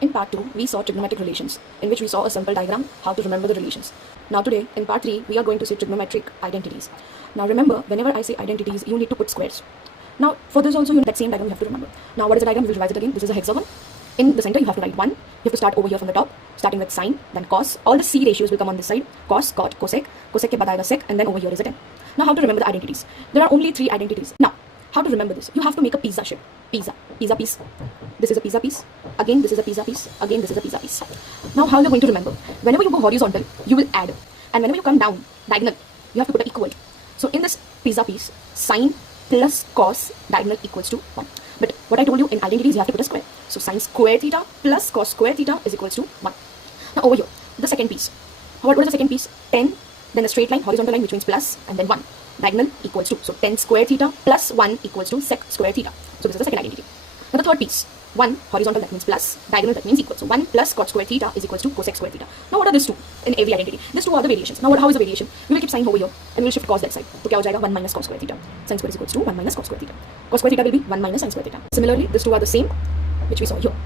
In part 2, we saw trigonometric relations, in which we saw a simple diagram, how to remember the relations. Now today, in part 3, we are going to see trigonometric identities. Now remember, whenever I say identities, you need to put squares. Now for this also, that same diagram you have to remember. Now what is the diagram? We will revise it again. This is a hexagon. In the center, you have to write 1. You have to start over here from the top, starting with sine, then cos. All the C ratios will come on this side. Cos, cot, cosec. Cosec ke baad aayega sec, and then over here is a 10. Now how to remember the identities? There are only 3 identities. Now, how to remember this? You have to make a pizza shape. Pizza piece. This is a pizza piece. Again, this is a pizza piece. Again, this is a pizza piece. Now, how you're going to remember? Whenever you go horizontal, you will add. And whenever you come down, diagonal, you have to put an equal. So, in this pizza piece, sine plus cos diagonal equals to 1. But what I told you, in identities, you have to put a square. So, sine square theta plus cos square theta is equals to 1. Now, over here, the second piece. What is the second piece? 10, then a straight line, horizontal line, which means plus, and then 1. Diagonal equals to. So, 10 square theta plus 1 equals to sec square theta. So, this is the second identity. Now, the third piece. 1 horizontal, that means plus, diagonal, that means equal. So 1 plus cot square theta is equals to cosec square theta. Now what are these two in every identity? These two are the variations. Now how is the variation? We will keep sine over here and we will shift cos that side. So क्या हो जाएगा 1 minus cos square theta. Sin square is equals to 1 minus cos square theta. Cos square theta will be 1 minus sin square theta. Similarly, these two are the same which we saw here.